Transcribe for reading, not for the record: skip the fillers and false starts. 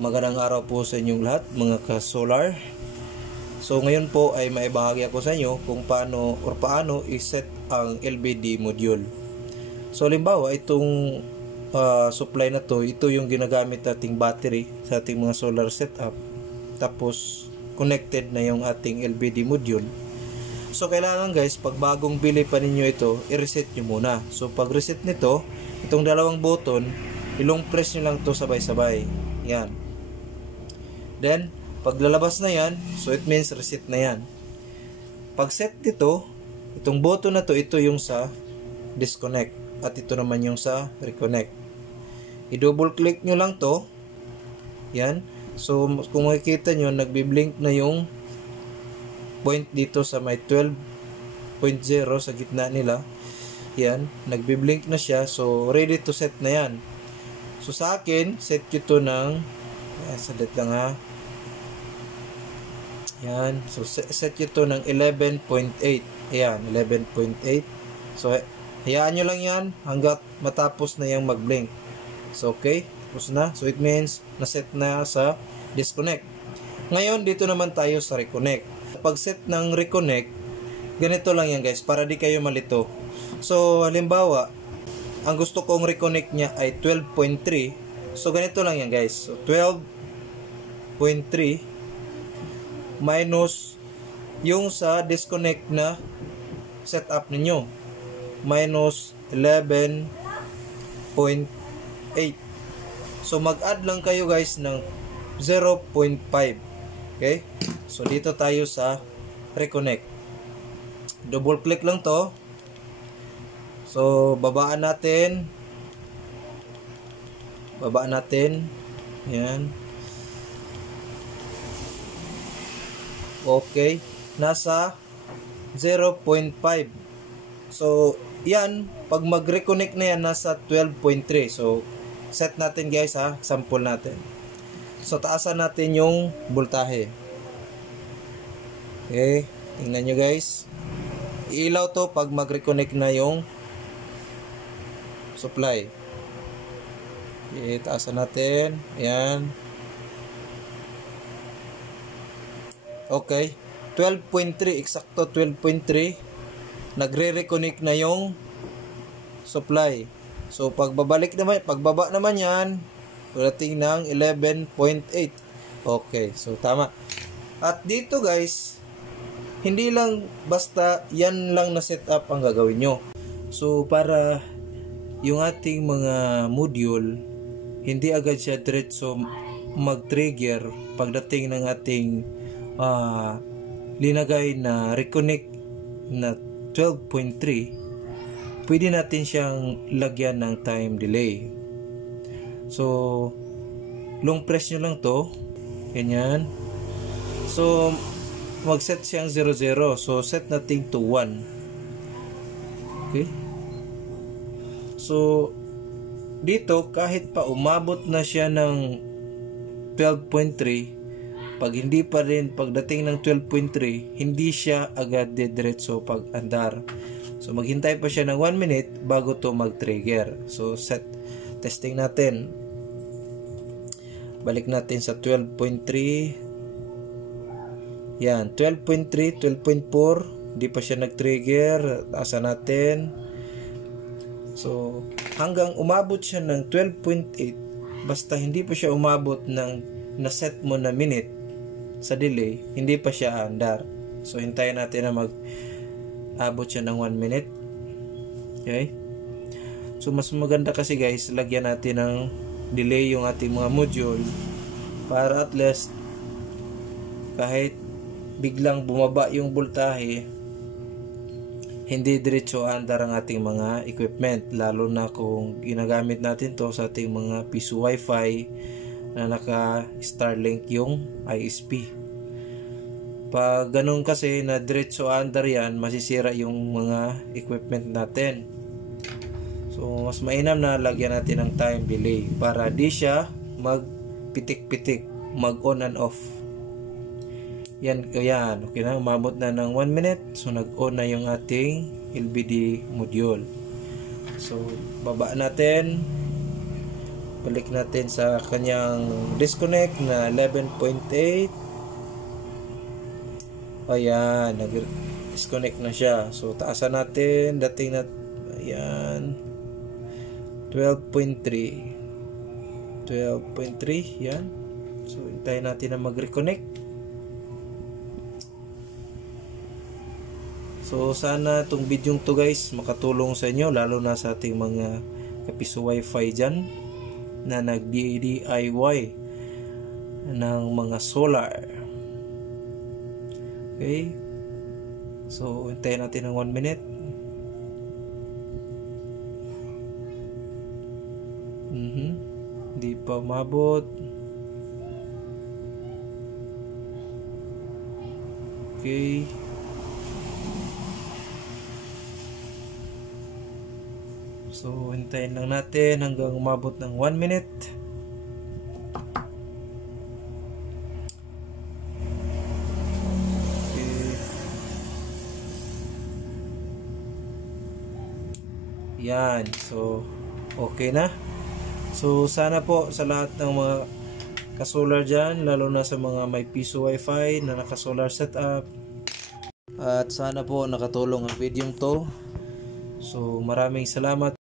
Magandang araw po sa inyong lahat mga ka-solar. So ngayon po ay maibahagi ako sa inyo kung paano i-set ang LBD module. So halimbawa itong supply na to, ito yung ginagamit nating battery sa ating mga solar setup. Tapos connected na yung ating LBD module. So kailangan guys, pag bagong bili pa ninyo ito, i-reset nyo muna. So pag reset nito, itong dalawang button, ilong press nyo lang to sabay-sabay. Yan. Then, pag lalabas na yan, so it means reset na yan. Pag set dito, itong button na to, ito yung sa disconnect. At ito naman yung sa reconnect. I-double click nyo lang to. Yan. So, kung makikita nyo, nagbi-blink na yung point dito sa may 12.0 sa gitna nila. Yan. Nagbi-blink na siya. So, ready to set na yan. So, sa akin, set ko to ng salit lang ha. Yan. So, set ito ng 11.8. Ayan, 11.8. So, hayaan nyo lang yan hanggat matapos na yung mag-blink. So, okay. Tapos na. So, it means na-set na sa disconnect. Ngayon, dito naman tayo sa reconnect. Pag set ng reconnect, ganito lang yan guys, para di kayo malito. So, halimbawa, ang gusto kong reconnect niya ay 12.3. So, ganito lang yan guys. So, 12.3 minus yung sa disconnect na setup ninyo minus 11.8. So mag-add lang kayo guys ng 0.5. Okay? So dito tayo sa reconnect. Double click lang to. So babaan natin. Yan. Okay, nasa 0.5. So, yan, pag mag-reconnect na yan, nasa 12.3. So, set natin guys ha, sample natin. So, taasan natin yung voltahe. Okay, tingnan nyo guys. Iilaw to pag mag-reconnect na yung supply. Okay, taasan natin. Ayan. Okay, 12.3, eksakto 12.3. Nagre-reconnect na yung supply. So pagbaba naman yan, dating ng 11.8. Okay, so tama. At dito guys, hindi lang basta yan lang na setup ang gagawin nyo. So para yung ating mga module, hindi agad siya diretso mag-trigger pagdating ng ating linagay na reconnect na 12.3, pwede natin siyang lagyan ng time delay. So long press nyo lang to, ganyan. So mag-set siyang 00. So set natin to 1. Okay, so dito kahit pa umabot na siya ng 12.3, pag hindi pa rin, pagdating ng 12.3, hindi siya agad diretso pag andar. So maghintay pa siya ng 1 minute bago to mag-trigger. So testing natin. Balik natin sa 12.3. Yan, 12.3, 12.4, hindi pa siya nag-trigger. Taasan natin. So hanggang umabot siya ng 12.8, basta hindi pa siya umabot ng na-set mo na minute sa delay, hindi pa siya andar. So hintayin natin na mag-abot siya ng 1 minute. Okay? So mas maganda kasi guys, lagyan natin ng delay yung ating mga module para at least kahit biglang bumaba yung voltahe, hindi diretso andar ang ating mga equipment, lalo na kung ginagamit natin to sa ating mga piso wifi na naka Starlink yung ISP. Pag ganun kasi na diretso under yan, masisira yung mga equipment natin. So mas mainam na lagyan natin ng time delay para di siya magpitik-pitik, mag on and off. Yan, okay na, umabot na ng 1 minute. So nag on na yung ating LBD module. So baba natin. Balik natin sa kanyang disconnect na 11.8. Ayan, nag-disconnect na siya. So, taasan natin. Dating na, ayan, 12.3. 12.3, yan. So, hintayin natin na mag-reconnect. So, sana itong video to guys makatulong sa inyo, lalo na sa ating mga kapiso wifi dyan na nag-DIY ng mga solar. Okay, so hintayin natin ng 1 minute. Hindi pa umabot. Okay, so hintayin lang natin hanggang umabot ng 1 minute. Yan, so okay na. So sana po sa lahat ng mga ka-solar dyan, lalo na sa mga may piso wifi na naka-solar setup, at sana po nakatulong ang video to. So maraming salamat.